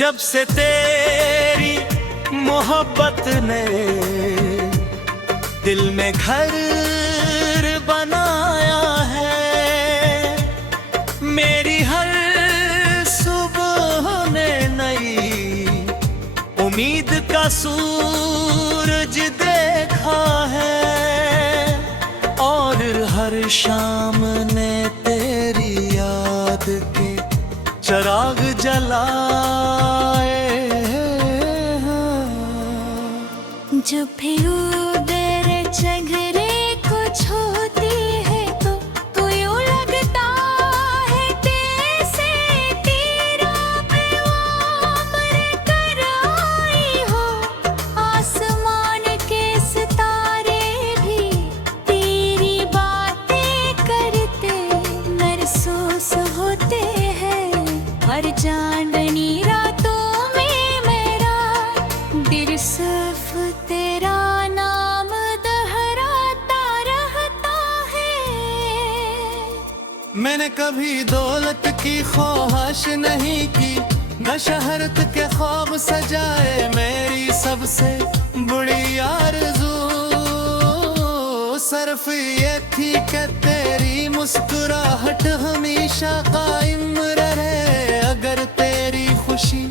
जब से तेरी मोहब्बत ने दिल में घर बनाया है, मेरी हर सुबह ने नई उम्मीद का सूरज देखा है, और हर शाम ने तेरी याद के चराग जलाए हैं। जब भी उधर चेहरे कुछ होती है तो यूं लगता है जैसे तेरा पैगाम लेकर आई हो। आसमान के सितारे भी तेरी बातें करते महसूस होते हैं। हर चांदनी रातों में मेरा दिल सिर्फ तेरा नाम दोहराता रहता है। मैंने कभी दौलत की ख्वाहिश नहीं की, न शहरत के ख्वाब सजाए मेरी सबसे बड़ी आरज़ू। सिर्फ ये थी कि तेरी मुस्कुराहट हमेशा कायम रहे। अगर तेरी खुशी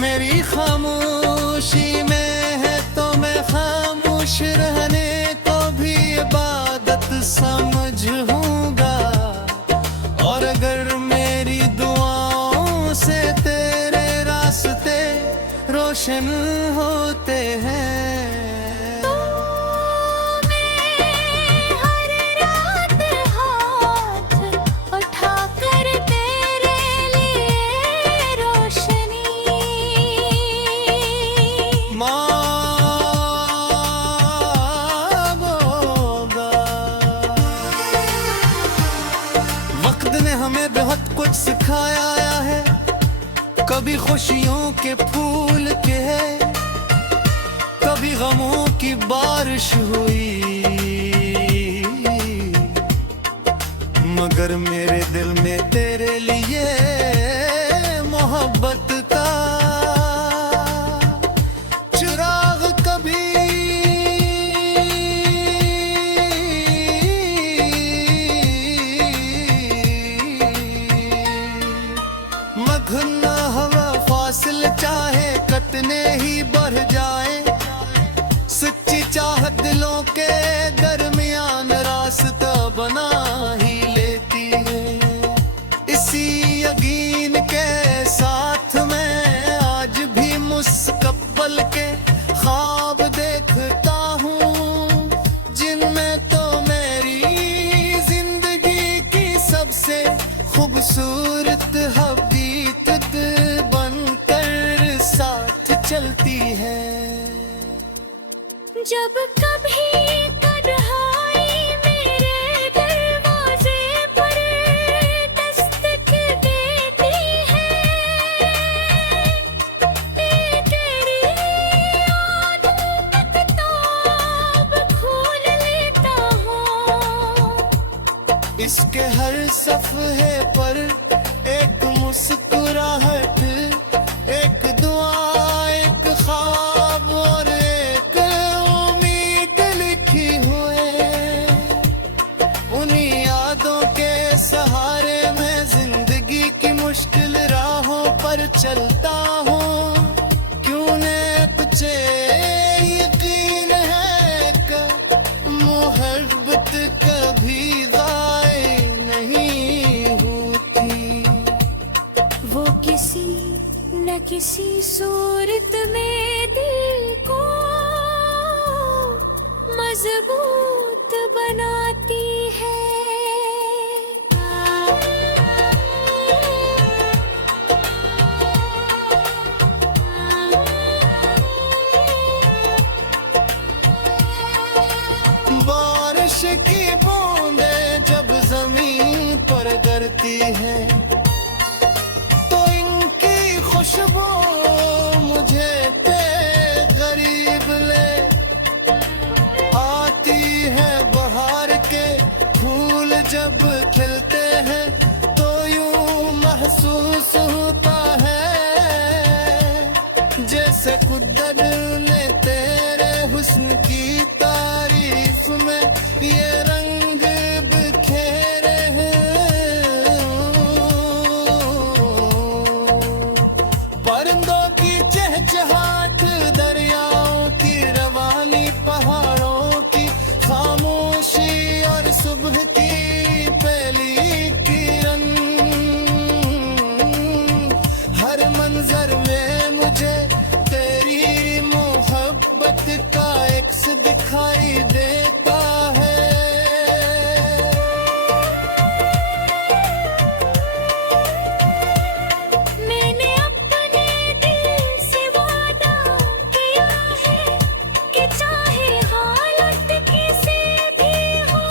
मेरी खामोशी में है तो मैं खामोश रहने को भी इबादत समझूंगा। और अगर मेरी दुआओं से तेरे रास्ते रोशन होते हैं, हमें बहुत कुछ सिखाया है। कभी खुशियों के फूल के, कभी गमों की बारिश हुई, मगर मेरे दिल में तेरे लिए मोहब्बत का चिराग कभी मगन हवा फासिल चाहे कतने ही बढ़ जाए, सच्ची चाहत दिलों के दरमियान रास्ता बना ही लेती है। इसी यकीन के साथ मैं आज भी मुस्तकबिल के ख्वाब देखता हूँ, जिनमें तो मेरी जिंदगी की सबसे खूबसूरत हबीत बनकर साथ चलती है। जब कभी तन्हाई मेरे दरवाजे पर दस्तक देती है, तेरी यादों की किताब खोल लेता हूँ। इसके हर सफ़हे पर एक मुस्कुराहट, एक दुआ, एक ख्वाब और एक उम्मीद लिखी हुई। उन्हीं यादों के सहारे मैं जिंदगी की मुश्किल राहों पर चलता हूँ। क्यों ने तुझे यकीन है कि मोहब्बत कभी ज़ाय नहीं होती। वो किसी न किसी सूरत में दिल को मजबूत बनाती है। बारिश की बूंदें जब जमीन पर गिरती हैं, तो इनकी खुशबू मुझे गरीब ले आती है। बहार के फूल जब खिलते हैं तो यूं महसूस होता है खुद ने तेरे हुस्न की तारीफ में ये रंग बिखेरे हैं। परिंदों की चहचहाट, दरियाओं की रवानी, पहाड़ों की खामोशी और सुबह की पहली किरण, हर मंजर में मुझे तेरी मोहब्बत का एक्स दिखाई देता है। मैंने अपने दिल से वादा किया है कि चाहे हालत किसी भी हो,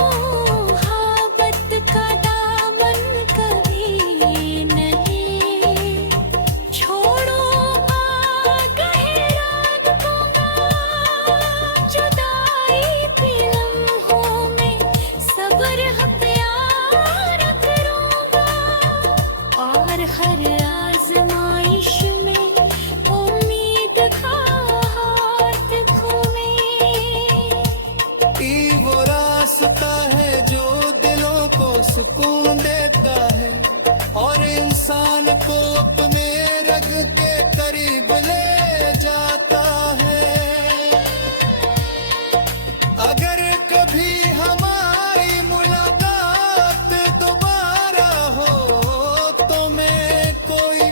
मोहब्बत का दामन कभी नहीं छोड़ो। गहरा दूंगा जुदाई के लम्हों में, सब्र प्यार करूंगा और हर आजमाइश में उम्मीद का हाथ थामे। वो रास्ता है जो दिलों को सुकून देता है और इंसान को अपने रग के करीब ले जाता है। अगर कभी हमारी मुलाकात दोबारा हो तो मैं कोई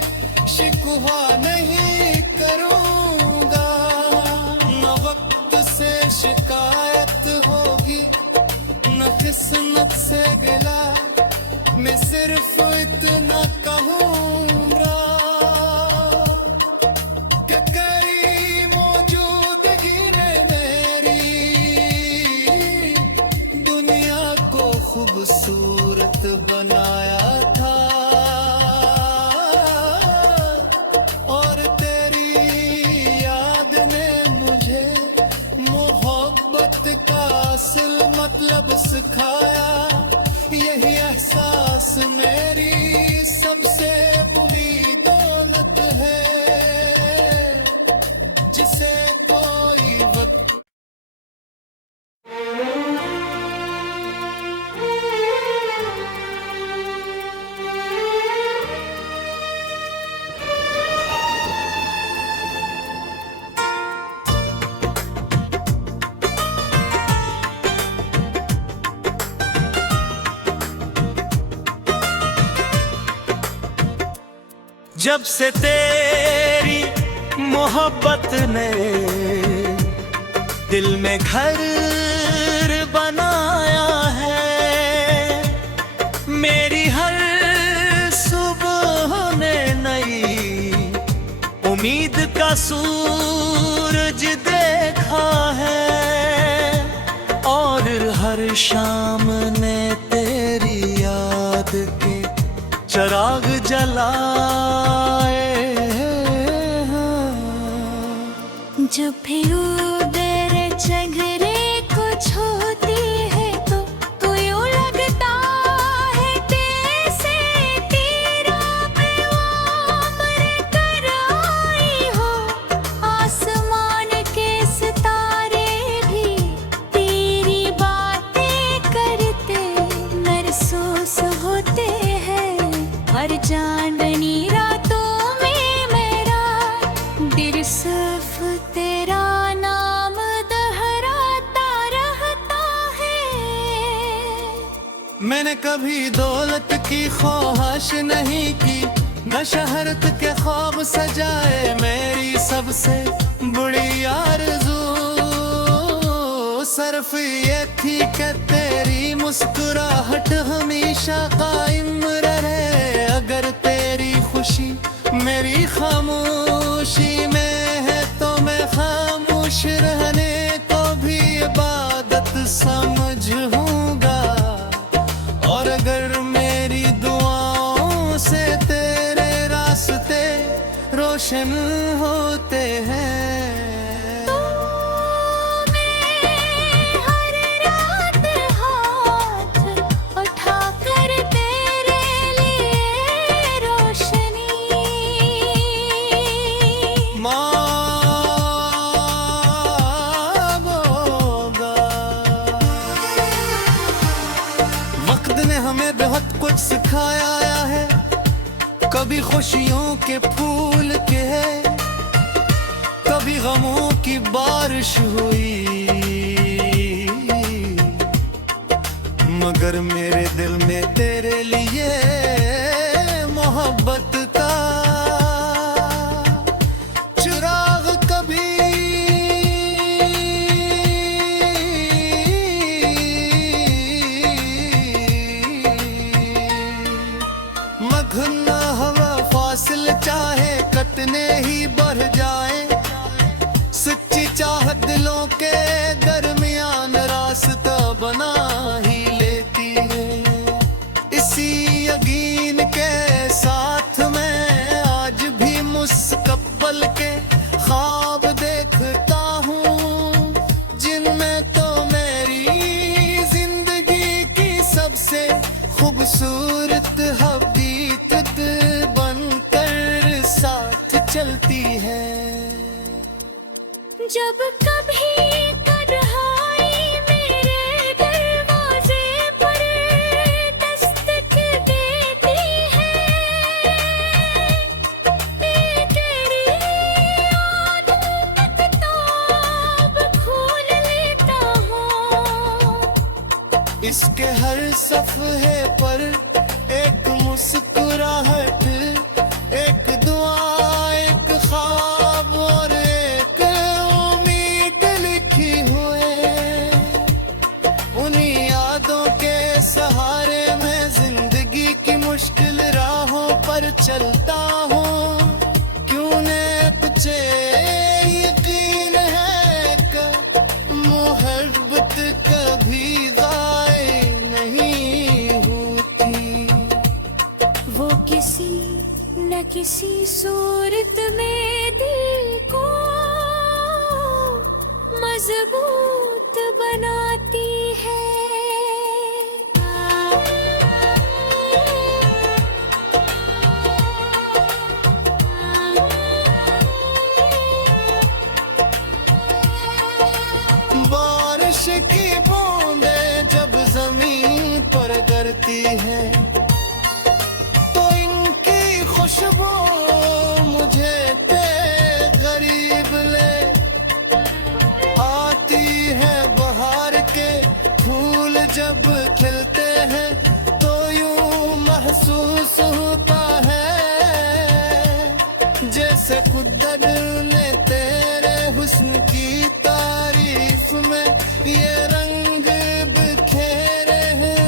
शिकवा नहीं करूंगा। न वक्त से शिकायत होगी, न किस्मत से गिला, मैं सिर्फ इतना कहूंगा कि तेरी मौजूदगी ने मेरी दुनिया को खूबसूरत बनाया था और तेरी याद ने मुझे मोहब्बत का असल मतलब सिखाया। यही एहसास मेरी सबसे बड़ी दौलत है जिसे कोई वक्त जब से तेरी मोहब्बत ने दिल में घर बनाया है, मेरी हर सुबह ने नई उम्मीद का सूरज देखा है और हर शाम ने तेरी याद के चराग जलाए हैं। जब भी उधर चेहरे कुछ होती है तो यूं लगता है जैसे तेरा पैगाम लेकर आई हो। आसमान के सितारे भी तेरी बातें करते महसूस होते हैं। हर चांदनी रातों में मेरा दिल सिर्फ तेरा नाम दोहराता रहता है। मैंने कभी दौलत की ख्वाहिश नहीं की, न शहरत के ख्वाब सजाए मेरी सबसे बड़ी आरज़ू। सिर्फ ये थी कि तेरी मुस्कुराहट हमेशा कायम रहे। अगर तेरी खुशी मेरी खामोशी में है तो मैं खामोश रहने को भी इबादत समझूंगा। और अगर मेरी दुआओं से तेरे रास्ते रोशन होते हैं सिखाया है, कभी खुशियों के फूल के, कभी गमों की बारिश हुई, मगर मेरे दिल में तेरे लिए मोहब्बत का चिराग कभी मगन हवा फासिल चाहे कतने ही बढ़ जाए, सच्ची चाहत दिलों के दरमियान रास्ता बना ही लेती है। इसी यकीन के साथ मैं आज भी मुस्तकबिल के ख्वाब देखता हूँ, जिनमें तो मेरी जिंदगी की सबसे खूबसूरत हकीकत बनकर साथ चलती है। जब कभी तन्हाई मेरे दरवाजे पर दस्तक देती है, मैं तेरी यादों में किताब खोल लेता हूँ। इसके हर सफ़हे पर एक मुस्कुराहट, एक दुआ, एक ख्वाब और एक उम्मीद लिखी हुई। उन्हीं यादों के सहारे मैं जिंदगी की मुश्किल राहों पर चलता हूँ। क्यों ने तुझे यकीन है कि मोहब्बत कभी ज़ाय नहीं होती, वो किसी न किसी सूरत में दिल को मजबूत बनाती है। बारिश की बूंदें जब जमीन पर गिरती है, तो इनकी खुशबू मुझे ते गरीब ले आती है। बहार के फूल जब खिलते हैं तो यूं महसूस होता है, जैसे कुदरत ने तेरे हुस्न की तारीफ में ये रंग बिखेरे हैं।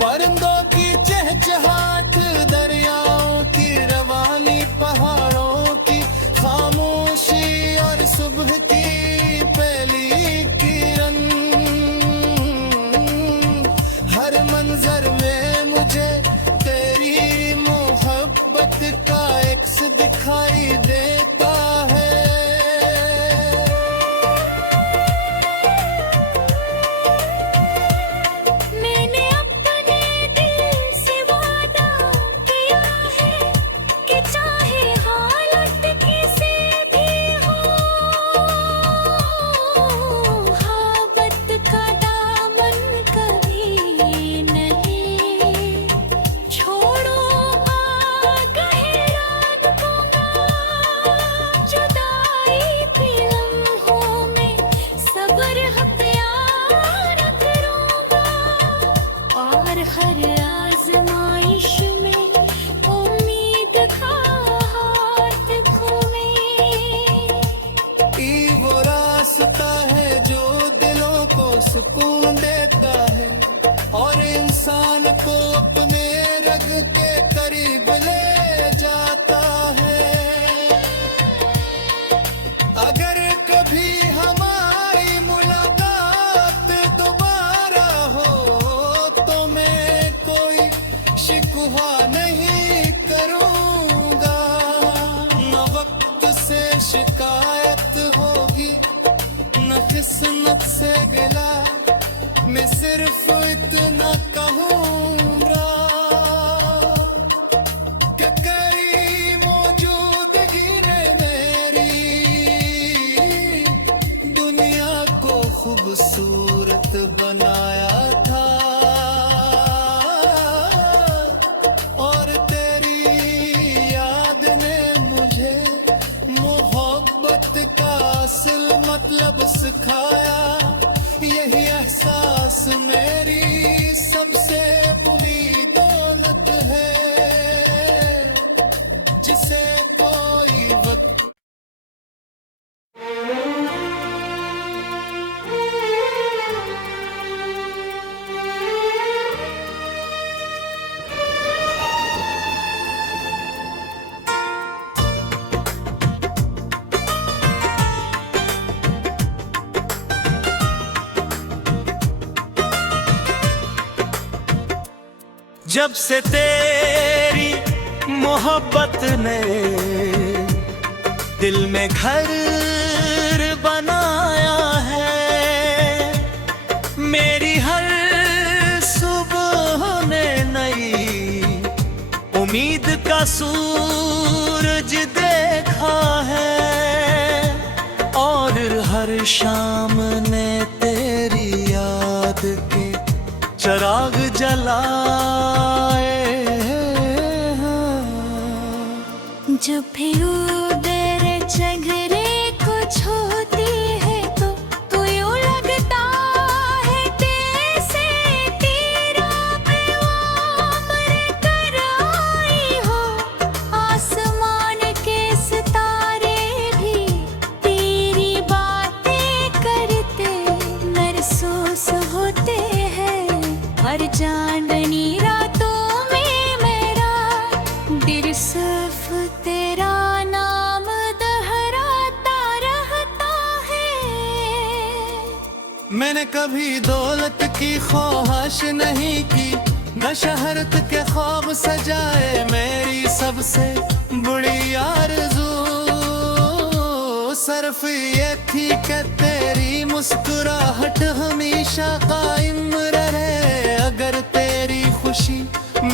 परिंदों की चहचहाट, दरियाओं की रवानी, पहाड़ों की खामोशी और सुबह की पहली किरण, हर मंजर में मुझे तेरी मोहब्बत मतलब सिखाया। यही एहसास मेरी सबसे बड़ी दौलत है, जिसे कोई वक्त जब से तेरी मोहब्बत ने दिल में घर बनाया है, मेरी हर सुबह ने नई उम्मीद का सूरज देखा है, और हर शाम ने तेरी याद के चराग जलाए हैं। जब भी उधर चेहरे कुछ होती है तो यूं लगता है जैसे तेरा पैगाम लेकर आई हो। आसमान के सितारे भी तेरी बातें करते महसूस होते हैं। हर चांदनी रातों में मेरा दिल सिर्फ तेरा नाम दोहराता रहता है। मैंने कभी दौलत की ख्वाहिश नहीं की, न शहरत के ख्वाब सजाए मेरी सबसे बड़ी आरज़ू। सिर्फ ये थी कि तेरी मुस्कुराहट हमेशा कायम रहे। अगर तेरी खुशी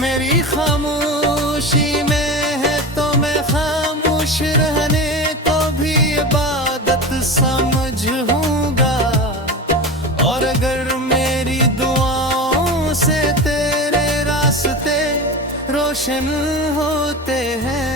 मेरी खामोशी में है तो मैं खामोश रहने को भी इबादत समझूंगा। और अगर मेरी दुआओं से तेरे रास्ते रोशन होते हैं,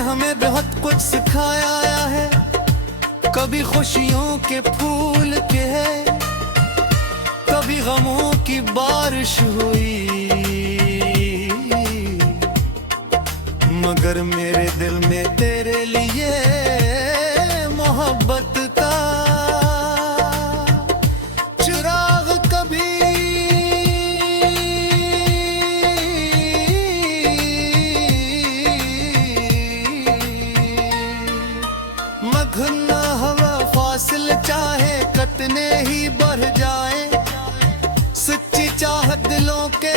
हमें बहुत कुछ सिखाया है। कभी खुशियों के फूल के है, कभी गमों की बारिश हुई, मगर मेरे दिल में तेरे लिए मोहब्बत का चिराग कभी मघना हवा फासिल चाहे कतने ही बढ़ जाए, सच्ची चाहत दिलों के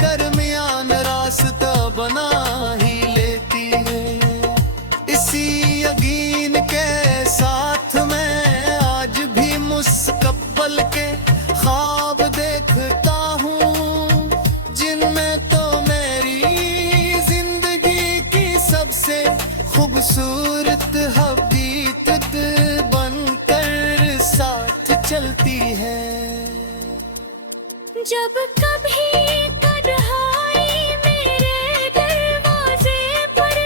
दरमियान रास्ता बना ही लेती है। इसी यकीन के साथ मैं आज भी मुस्तकबिल के ख्वाब देखता हूँ, जिनमें तो मेरी जिंदगी की सबसे खूबसूरत हकीकत बनकर साथ चलती है। जब कभी तन्हाई मेरे दरवाजे पर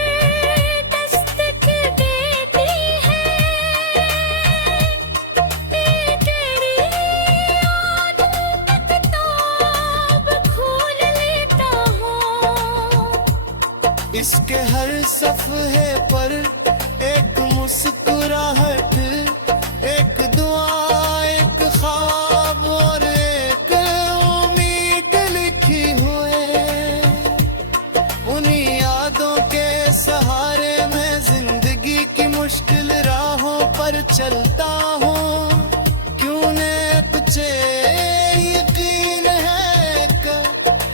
दस्तक देती है, मैं तेरी यादों की किताब खोल लेता हूँ। इसके हर सफ़हे पर एक मुस्कुराहट, एक दुआ, एक ख्वाब और एक उम्मीद लिखी हुई। उन्हीं यादों के सहारे मैं जिंदगी की मुश्किल राहों पर चलता हूँ। क्यों ने तुझे यकीन है कि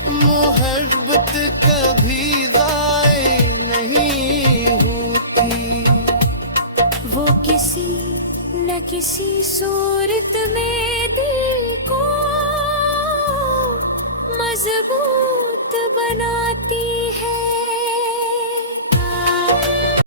मोहब्बत कभी गायब नहीं होती। वो किसी न किसी सूरत में दिल को मजबूत बना